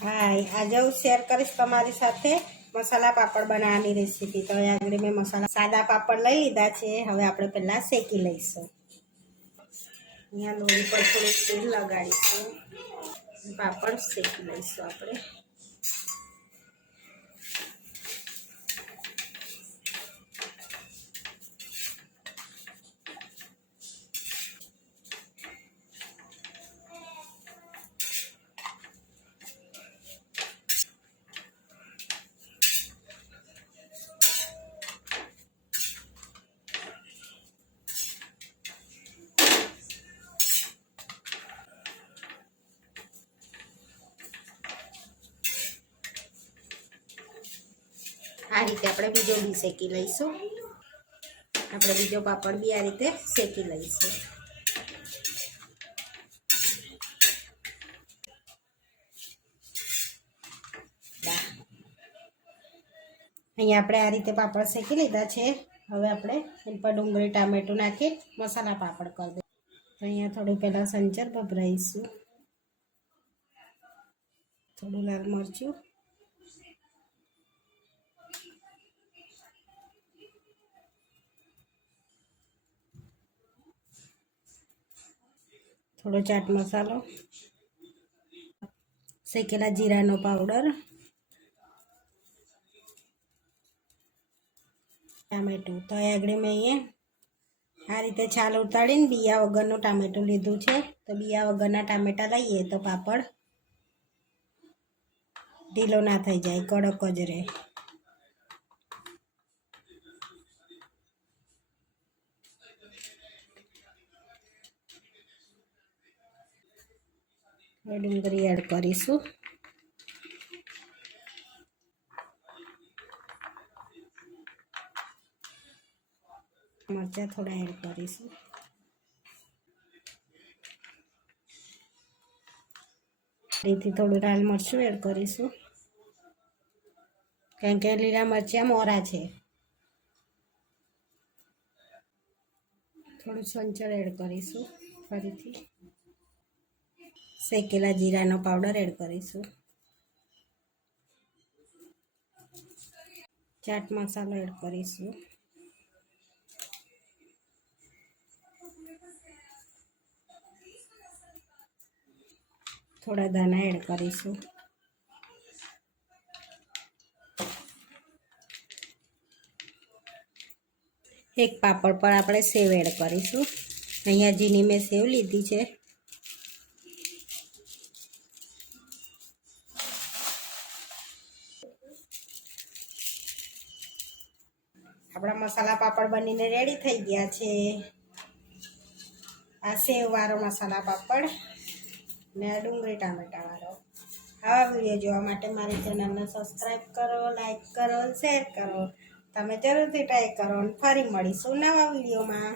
હાય આજે હું શેર કરીશ તમારી સાથે મસાલા પાપડ બનાવવાની રેસીપી તો હવે આગળ મેં મસાલા સાદા પાપડ લઈ લીધા છે, હવે આપણે પહેલાં શેકી લઈશું. અહીંયા લોહી પર થોડું તેલ લગાડીશું. પાપડ શેકી લઈશું આપણે. આ રીતે આપણે બીજો બી શેકી લઈશું. આપણે બીજો પાપડ બી આ રીતે શેકી લઈશું. અહીંયા આપણે આ રીતે પાપડ શેકી લીધા છે. હવે આપણે એની પર ડુંગળી, ટામેટું નાખી મસાલા પાપડ કરી દઈએ. તો અહીંયા થોડું પહેલાં સંચર ભભરાઈશું. થોડું લાલ મરચું. થોડો ચાટ મસાલો. શેકેલા જીરાનો પાવડર. ટામેટું તો આગળ મેં અહીંયા આ રીતે છાલ ઉતાડીને બિયા વગરનું ટામેટું લીધું છે. તો બિયા વગરના ટામેટા લઈએ તો પાપડ ઢીલો ના થઈ જાય, કડક જ રહે. ડુંગળી એડ કરીશું. મરચાં થોડા એડ કરીશું. અહીંથી થોડું લાલ મરચું એડ કરીશું. કારણ કે લીલા મરચાં મોરા છે. થોડું સંચળ એડ કરીશું ફરીથી. શેકેલા જીરાનો પાવડર એડ કરીશું. ચાટ મસાલો એડ કરીશું. થોડા દાણા એડ કરીશું. એક પાપડ પર આપણે સેવ એડ કરીશું. અહીંયા જીની મેં સેવ લીધી છે. આપણા મસાલા પાપડ બનીને રેડી થઈ ગયા છે. આ સેવવાળો મસાલા પાપડ ને આ ડુંગળી ટામેટાવાળો. આવા વીડિયો જોવા માટે મારી ચેનલને સબસ્ક્રાઈબ કરો લાઈક કરો શેર કરો. તમે જરૂરથી ટ્રાય કરો અને ફરી મળીશું નવા વિડીયોમાં.